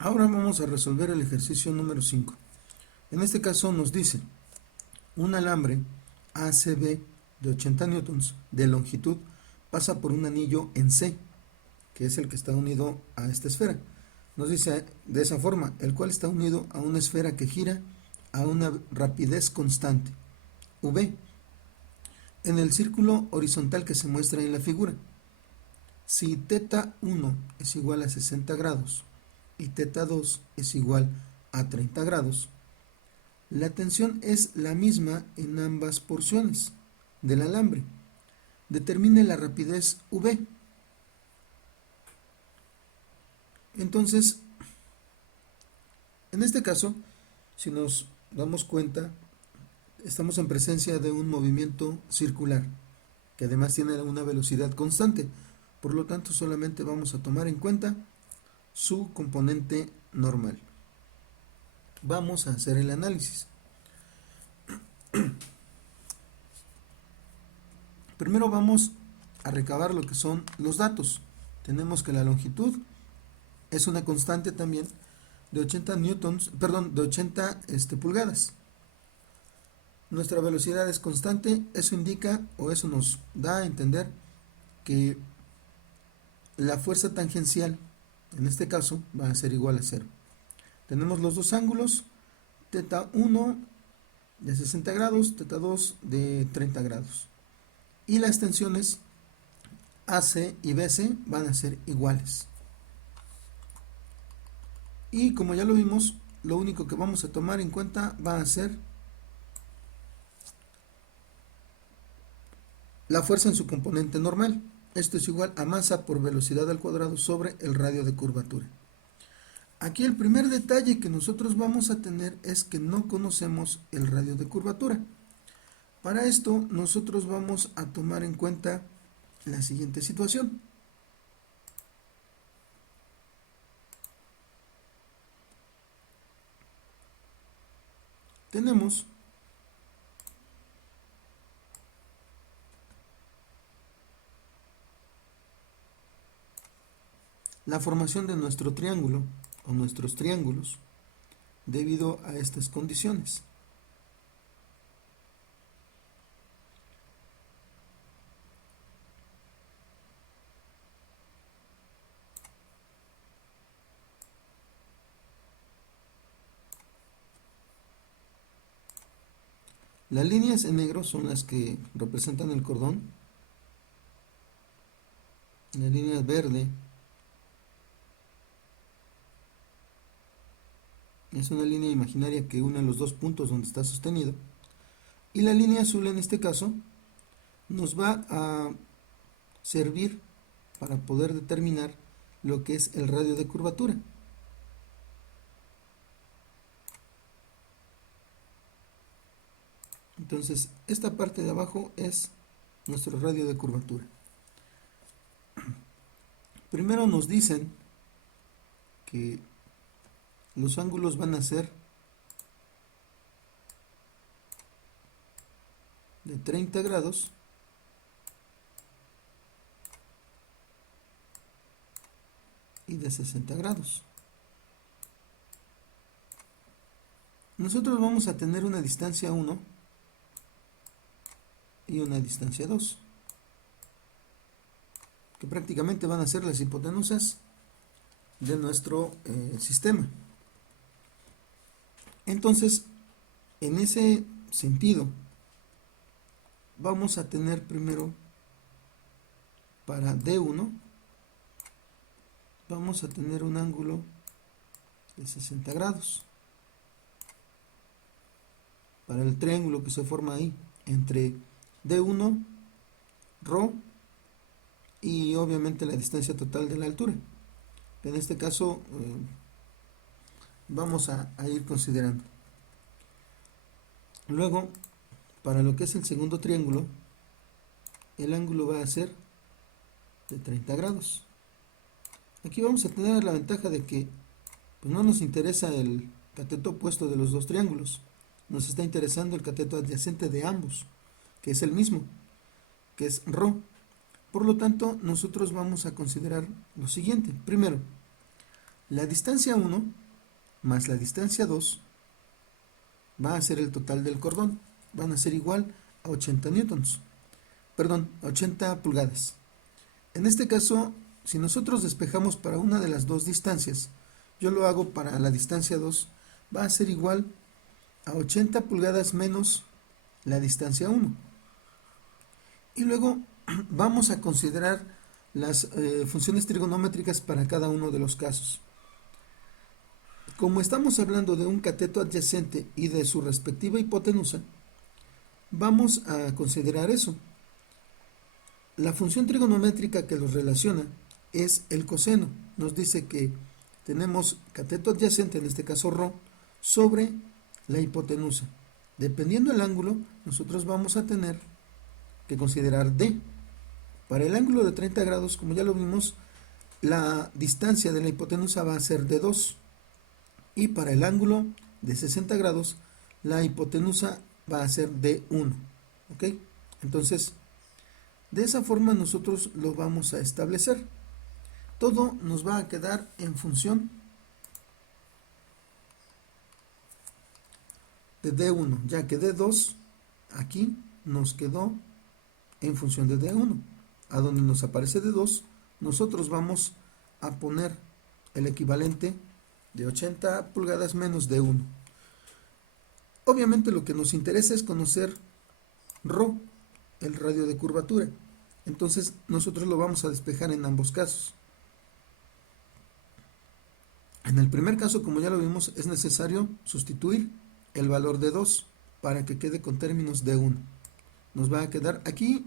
Ahora vamos a resolver el ejercicio número 5. En este caso nos dice, un alambre ACB de 80 newtons de longitud pasa por un anillo en C, que es el que está unido a esta esfera. Nos dice de esa forma, el cual está unido a una esfera que gira a una rapidez constante, V, en el círculo horizontal que se muestra en la figura. Si θ 1 es igual a 60 grados y θ 2 es igual a 30 grados, la tensión es la misma en ambas porciones del alambre. Determine la rapidez V. Entonces, en este caso, si nos damos cuenta, estamos en presencia de un movimiento circular, que además tiene una velocidad constante. Por lo tanto, solamente vamos a tomar en cuenta su componente normal. Vamos a hacer el análisis. Primero vamos a recabar lo que son los datos. Tenemos que la longitud es una constante también de 80 newtons, perdón, de 80 pulgadas. Nuestra velocidad es constante, eso indica o eso nos da a entender que la fuerza tangencial, en este caso, va a ser igual a 0. Tenemos los dos ángulos, θ1 de 60 grados, θ2 de 30 grados. Y las tensiones AC y BC van a ser iguales. Y como ya lo vimos, lo único que vamos a tomar en cuenta va a ser la fuerza en su componente normal. Esto es igual a masa por velocidad al cuadrado sobre el radio de curvatura. Aquí el primer detalle que nosotros vamos a tener es que no conocemos el radio de curvatura. Para esto nosotros vamos a tomar en cuenta la siguiente situación. Tenemos la formación de nuestro triángulo o nuestros triángulos debido a estas condiciones. Las líneas en negro son las que representan el cordón. La línea verde es una línea imaginaria que une los dos puntos donde está sostenido. Y la línea azul en este caso nos va a servir para poder determinar lo que es el radio de curvatura. Entonces, esta parte de abajo es nuestro radio de curvatura. Primero nos dicen que los ángulos van a ser de 30 grados y de 60 grados. Nosotros vamos a tener una distancia 1 y una distancia 2, que prácticamente van a ser las hipotenusas de nuestro sistema. Entonces, en ese sentido, vamos a tener primero para D1, vamos a tener un ángulo de 60 grados. Para el triángulo que se forma ahí entre D1, ρ y obviamente la distancia total de la altura. En este caso vamos a ir considerando. Luego, para lo que es el segundo triángulo, el ángulo va a ser de 30 grados. Aquí vamos a tener la ventaja de que pues, no nos interesa el cateto opuesto de los dos triángulos. Nos está interesando el cateto adyacente de ambos, que es el mismo, que es ρ. Por lo tanto, nosotros vamos a considerar lo siguiente. Primero, La distancia 1 más la distancia 2 va a ser el total del cordón. Van a ser igual a 80 newtons. Perdón, 80 pulgadas. En este caso, si nosotros despejamos para una de las dos distancias, yo lo hago para la distancia 2, va a ser igual a 80 pulgadas menos la distancia 1. Y luego vamos a considerar las funciones trigonométricas para cada uno de los casos. Como estamos hablando de un cateto adyacente y de su respectiva hipotenusa, vamos a considerar eso. La función trigonométrica que los relaciona es el coseno. Nos dice que tenemos cateto adyacente, en este caso ρ, sobre la hipotenusa. Dependiendo del ángulo, nosotros vamos a tener que considerar D. Para el ángulo de 30 grados, como ya lo vimos, la distancia de la hipotenusa va a ser D2. Y para el ángulo de 60 grados, la hipotenusa va a ser D1. ¿Ok? Entonces, de esa forma nosotros lo vamos a establecer. Todo nos va a quedar en función de D1, ya que D2 aquí nos quedó en función de D1. A donde nos aparece D2, nosotros vamos a poner el equivalente de 80 pulgadas menos D1. Obviamente lo que nos interesa es conocer ρ, el radio de curvatura. Entonces nosotros lo vamos a despejar en ambos casos. En el primer caso, como ya lo vimos, es necesario sustituir el valor de 2 para que quede con términos de 1. Nos va a quedar aquí,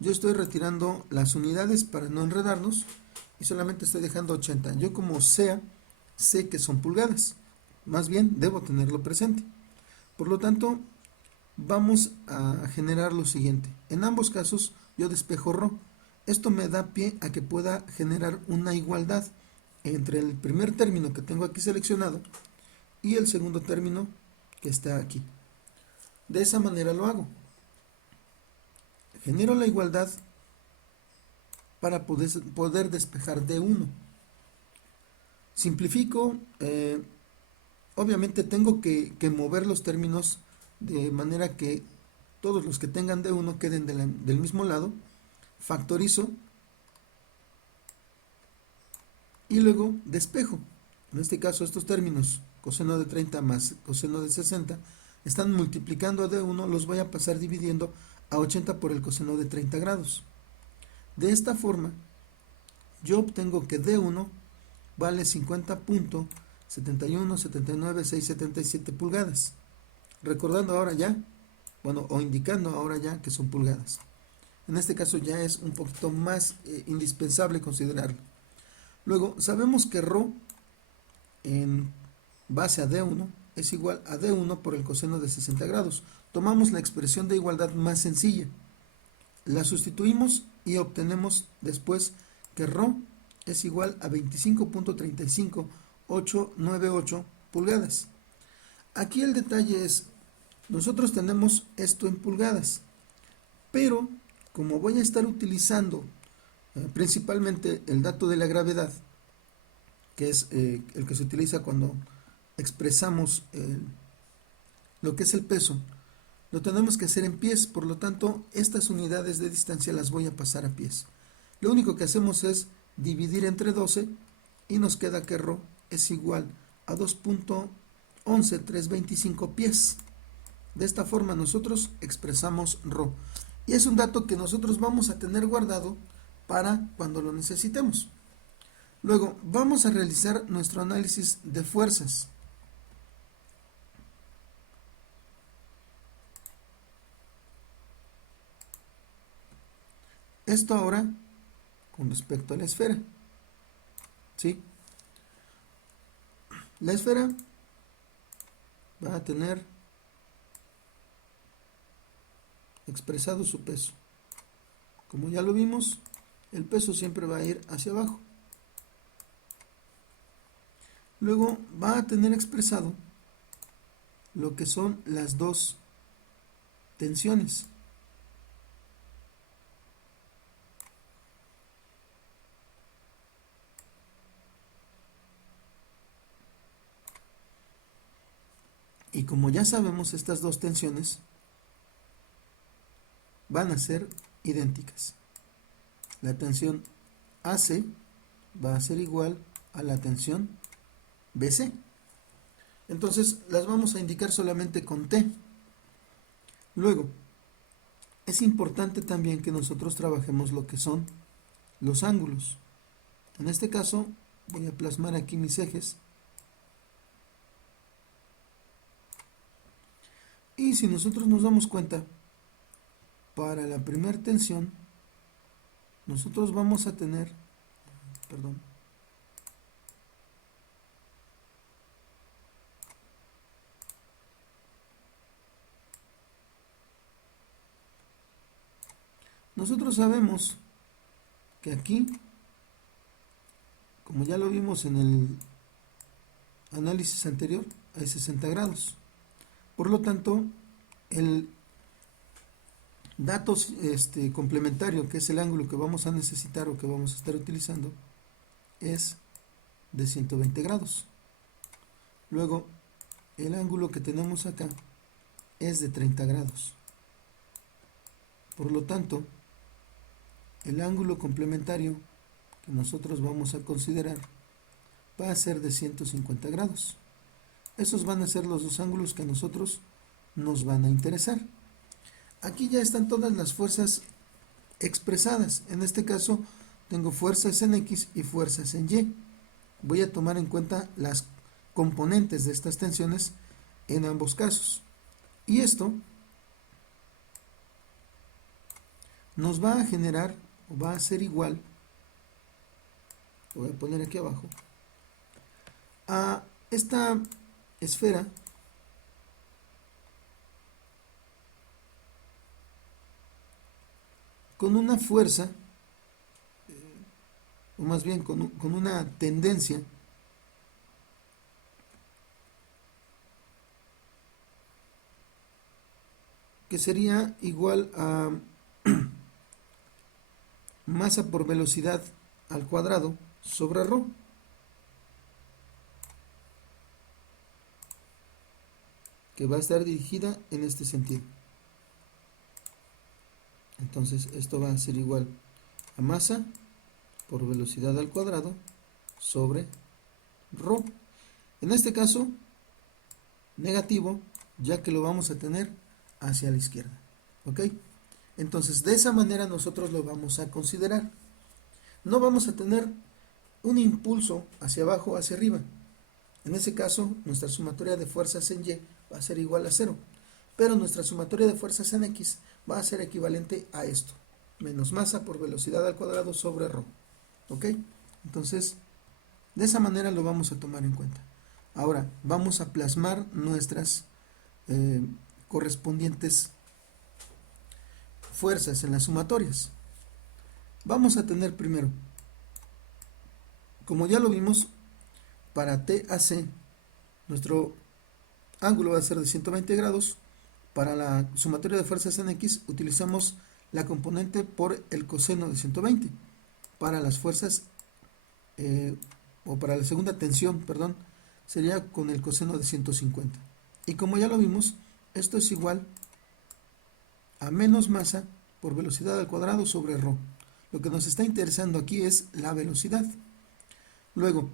yo estoy retirando las unidades para no enredarnos y solamente estoy dejando 80. Yo como sea, sé que son pulgadas, más bien debo tenerlo presente. Por lo tanto, vamos a generar lo siguiente. En ambos casos yo despejo ρ. Esto me da pie a que pueda generar una igualdad entre el primer término que tengo aquí seleccionado y el segundo término que está aquí. De esa manera lo hago. Genero la igualdad para poder despejar D1. Simplifico, obviamente tengo que mover los términos de manera que todos los que tengan D1 queden del mismo lado. Factorizo y luego despejo. En este caso estos términos, coseno de 30 más coseno de 60, están multiplicando a D1, los voy a pasar dividiendo a 80 por el coseno de 30 grados. De esta forma, yo obtengo que D1 vale 50.7179677 pulgadas. Recordando ahora ya, o indicando ahora ya que son pulgadas. En este caso ya es un poquito más indispensable considerarlo. Luego, sabemos que ρ en base a D1 es igual a D1 por el coseno de 60 grados. Tomamos la expresión de igualdad más sencilla, la sustituimos y obtenemos después que ρ es igual a 25.35898 pulgadas. Aquí el detalle es, nosotros tenemos esto en pulgadas, pero como voy a estar utilizando principalmente el dato de la gravedad, que es el que se utiliza cuando expresamos lo que es el peso, lo tenemos que hacer en pies, por lo tanto estas unidades de distancia las voy a pasar a pies. Lo único que hacemos es dividir entre 12 y nos queda que ρ es igual a 2.11325 pies. De esta forma nosotros expresamos ρ. Y es un dato que nosotros vamos a tener guardado para cuando lo necesitemos. Luego vamos a realizar nuestro análisis de fuerzas. Esto ahora con respecto a la esfera. ¿Sí? La esfera va a tener expresado su peso. Como ya lo vimos, el peso siempre va a ir hacia abajo. Luego va a tener expresado lo que son las dos tensiones. como ya sabemos, estas dos tensiones van a ser idénticas. La tensión AC va a ser igual a la tensión BC. Entonces las vamos a indicar solamente con T. Luego, es importante también que nosotros trabajemos lo que son los ángulos. En este caso voy a plasmar aquí mis ejes. Y si nosotros nos damos cuenta, para la primera tensión, nosotros vamos a tener, perdón, nosotros sabemos que aquí, como ya lo vimos en el análisis anterior, hay 60 grados. Por lo tanto, el dato complementario, que es el ángulo que vamos a necesitar o que vamos a estar utilizando, es de 120 grados. Luego, el ángulo que tenemos acá es de 30 grados. Por lo tanto, el ángulo complementario que nosotros vamos a considerar va a ser de 150 grados. Esos van a ser los dos ángulos que a nosotros nos van a interesar. Aquí ya están todas las fuerzas expresadas. En este caso tengo fuerzas en X y fuerzas en Y. Voy a tomar en cuenta las componentes de estas tensiones en ambos casos. Y esto nos va a generar, o va a ser igual, lo voy a poner aquí abajo, a esta esfera con una fuerza, o más bien con una tendencia que sería igual a masa por velocidad al cuadrado sobre ρ. Que va a estar dirigida en este sentido. Entonces esto va a ser igual a masa por velocidad al cuadrado sobre ρ. En este caso, negativo, ya que lo vamos a tener hacia la izquierda. ¿Ok? Entonces, de esa manera nosotros lo vamos a considerar. No vamos a tener un impulso hacia abajo o hacia arriba. En ese caso, nuestra sumatoria de fuerzas en Y va a ser igual a 0. Pero nuestra sumatoria de fuerzas en X va a ser equivalente a esto. Menos masa por velocidad al cuadrado sobre ρ. ¿Ok? Entonces, de esa manera lo vamos a tomar en cuenta. Ahora, vamos a plasmar nuestras correspondientes fuerzas en las sumatorias. Vamos a tener primero, como ya lo vimos, para TAC, nuestro ángulo va a ser de 120 grados. Para la sumatoria de fuerzas en X utilizamos la componente por el coseno de 120. Para las fuerzas, o para la segunda tensión, perdón, sería con el coseno de 150. Y como ya lo vimos, esto es igual a menos masa por velocidad al cuadrado sobre ρ. Lo que nos está interesando aquí es la velocidad. Luego,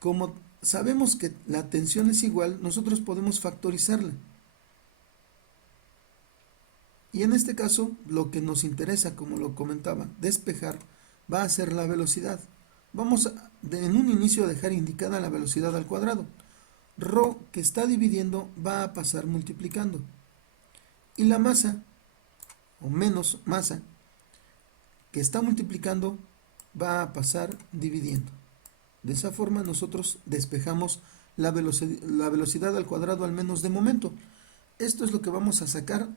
como sabemos que la tensión es igual, nosotros podemos factorizarla. Y en este caso, lo que nos interesa, como lo comentaba, despejar, va a ser la velocidad. Vamos en un inicio a dejar indicada la velocidad al cuadrado. ρ que está dividiendo va a pasar multiplicando. Y la masa, o menos masa, que está multiplicando, va a pasar dividiendo. De esa forma nosotros despejamos la velocidad al cuadrado, al menos de momento. Esto es lo que vamos a sacar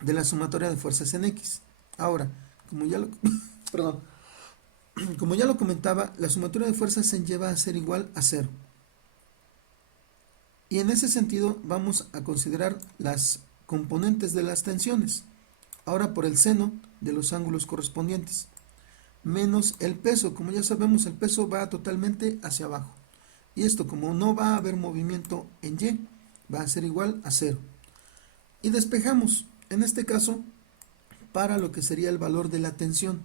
de la sumatoria de fuerzas en X. Ahora, como ya lo, perdón, como ya lo comentaba, la sumatoria de fuerzas en Y va a ser igual a 0. Y en ese sentido vamos a considerar las componentes de las tensiones. Ahora por el seno de los ángulos correspondientes. Menos el peso. Como ya sabemos, el peso va totalmente hacia abajo. Y esto, como no va a haber movimiento en Y, va a ser igual a 0. Y despejamos, en este caso, para lo que sería el valor de la tensión.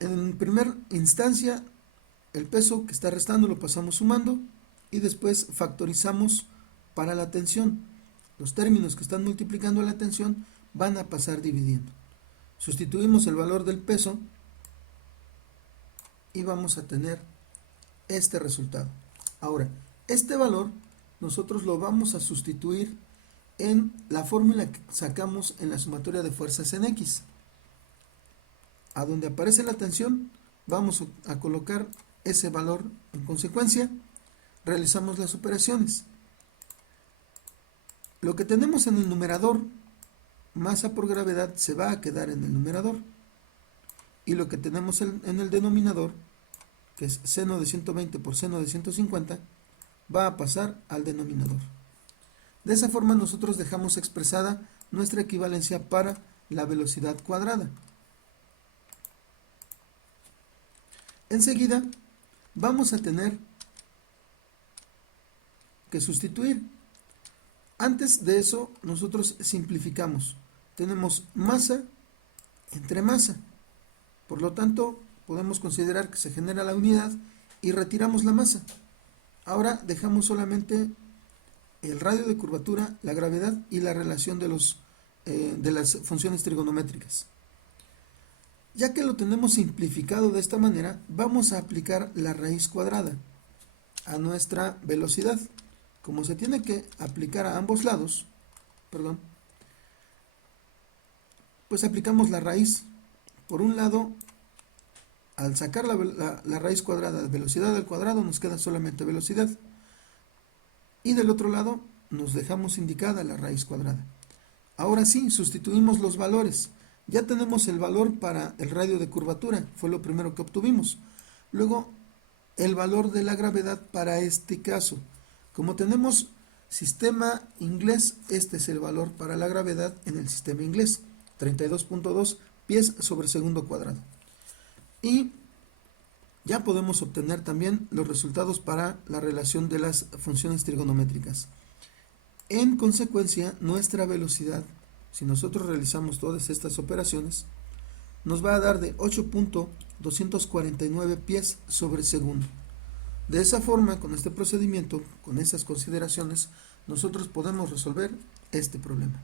En primera instancia, el peso que está restando lo pasamos sumando y después factorizamos para la tensión. Los términos que están multiplicando la tensión van a pasar dividiendo. Sustituimos el valor del peso y vamos a tener este resultado. Ahora, este valor nosotros lo vamos a sustituir en la fórmula que sacamos en la sumatoria de fuerzas en X. A donde aparece la tensión, vamos a colocar ese valor en consecuencia. Realizamos las operaciones. Lo que tenemos en el numerador, masa por gravedad, se va a quedar en el numerador. Y lo que tenemos en el denominador, que es seno de 120 por seno de 150, va a pasar al denominador. De esa forma nosotros dejamos expresada nuestra equivalencia para la velocidad cuadrada. Enseguida vamos a tener que sustituir. Antes de eso nosotros simplificamos. Tenemos masa entre masa. Por lo tanto, podemos considerar que se genera la unidad y retiramos la masa. Ahora dejamos solamente el radio de curvatura, la gravedad y la relación de las funciones trigonométricas. Ya que lo tenemos simplificado de esta manera, vamos a aplicar la raíz cuadrada a nuestra velocidad. Como se tiene que aplicar a ambos lados, pues aplicamos la raíz. Por un lado, al sacar la raíz cuadrada de velocidad al cuadrado, nos queda solamente velocidad. Y del otro lado, nos dejamos indicada la raíz cuadrada. Ahora sí, sustituimos los valores. Ya tenemos el valor para el radio de curvatura, fue lo primero que obtuvimos. Luego, el valor de la gravedad para este caso. Como tenemos sistema inglés, este es el valor para la gravedad en el sistema inglés, 32.2 pies sobre segundo cuadrado. Y ya podemos obtener también los resultados para la relación de las funciones trigonométricas. En consecuencia, nuestra velocidad, si nosotros realizamos todas estas operaciones, nos va a dar de 8.249 pies sobre segundo. De esa forma, con este procedimiento, con esas consideraciones, nosotros podemos resolver este problema.